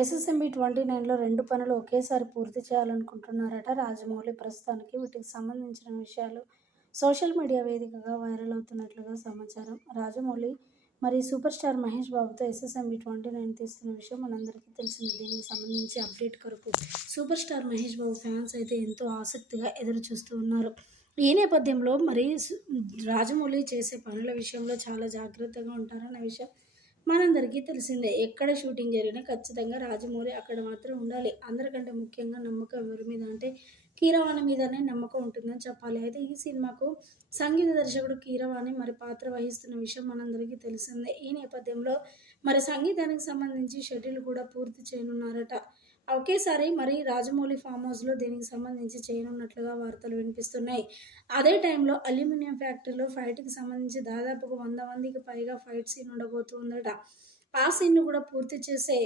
SSMB twenty నైన్లో రెండు పనులు ఒకేసారి పూర్తి చేయాలనుకుంటున్నారట రాజమౌళి. ప్రస్తుతానికి వీటికి సంబంధించిన విషయాలు సోషల్ మీడియా వేదికగా వైరల్ అవుతున్నట్లుగా సమాచారం. రాజమౌళి మరి సూపర్ స్టార్ మహేష్ బాబుతో ఎస్ఎస్ఎంబి ట్వంటీ నైన్ తీస్తున్న విషయం మనందరికీ తెలిసింది. దీనికి సంబంధించి అప్డేట్ కొరకు super star Mahesh Babu fans అయితే ఎంతో ఆసక్తిగా ఎదురు చూస్తూ ఉన్నారు. ఈ నేపథ్యంలో మరి రాజమౌళి చేసే పనుల విషయంలో చాలా జాగ్రత్తగా ఉంటారన్న విషయం మనందరికీ తెలిసిందే ఎక్కడ షూటింగ్ జరిగినా ఖచ్చితంగా రాజమౌళి అక్కడ మాత్రం ఉండాలి. అందరికంటే ముఖ్యంగా నమ్మకం ఎవరి మీద అంటే కీరవాణి మీదనే నమ్మకం ఉంటుందని చెప్పాలి. అయితే ఈ సినిమాకు సంగీత దర్శకుడు కీరవాణి మరి పాత్ర వహిస్తున్న విషయం మనందరికీ తెలిసిందే. ఈ నేపథ్యంలో మరి సంగీతానికి సంబంధించి షెడ్యూల్ కూడా పూర్తి చేయనున్నారట. ఒకేసారి మరి రాజమౌళి ఫామ్ హౌస్లో దీనికి సంబంధించి చేయనున్నట్లుగా వార్తలు వినిపిస్తున్నాయి. అదే టైంలో అల్యూమినియం ఫ్యాక్టరీలో ఫైట్కి సంబంధించి దాదాపుగా వంద మందికి పైగా ఫైట్ సీన్ ఉండబోతుందట ఆ సీన్ను కూడా పూర్తి చేసే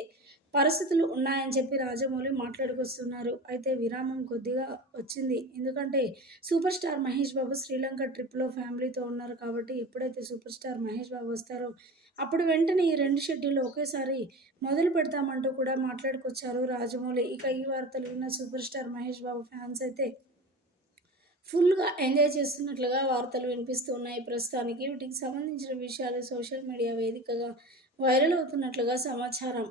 పరిస్థితులు ఉన్నాయని చెప్పి రాజమౌళి మాట్లాడుకొస్తున్నారు. అయితే విరామం కొద్దిగా వచ్చింది. ఎందుకంటే సూపర్ స్టార్ మహేష్ బాబు శ్రీలంక ట్రిప్లో ఫ్యామిలీతో ఉన్నారు కాబట్టి ఎప్పుడైతే సూపర్ స్టార్ మహేష్ బాబు వస్తారో అప్పుడు వెంటనే ఈ రెండు షెడ్యూల్ ఒకేసారి మొదలు పెడతామంటూ కూడా మాట్లాడుకొచ్చారు రాజమౌళి. ఇక ఈ వార్తలు విన్న super star Mahesh Babu fans అయితే ఫుల్గా ఎంజాయ్ చేస్తున్నట్లుగా వార్తలు వినిపిస్తూ ఉన్నాయి. ప్రస్తుతానికి వీటికి సంబంధించిన విషయాలు సోషల్ మీడియా వేదికగా వైరల్ అవుతున్నట్లుగా సమాచారం.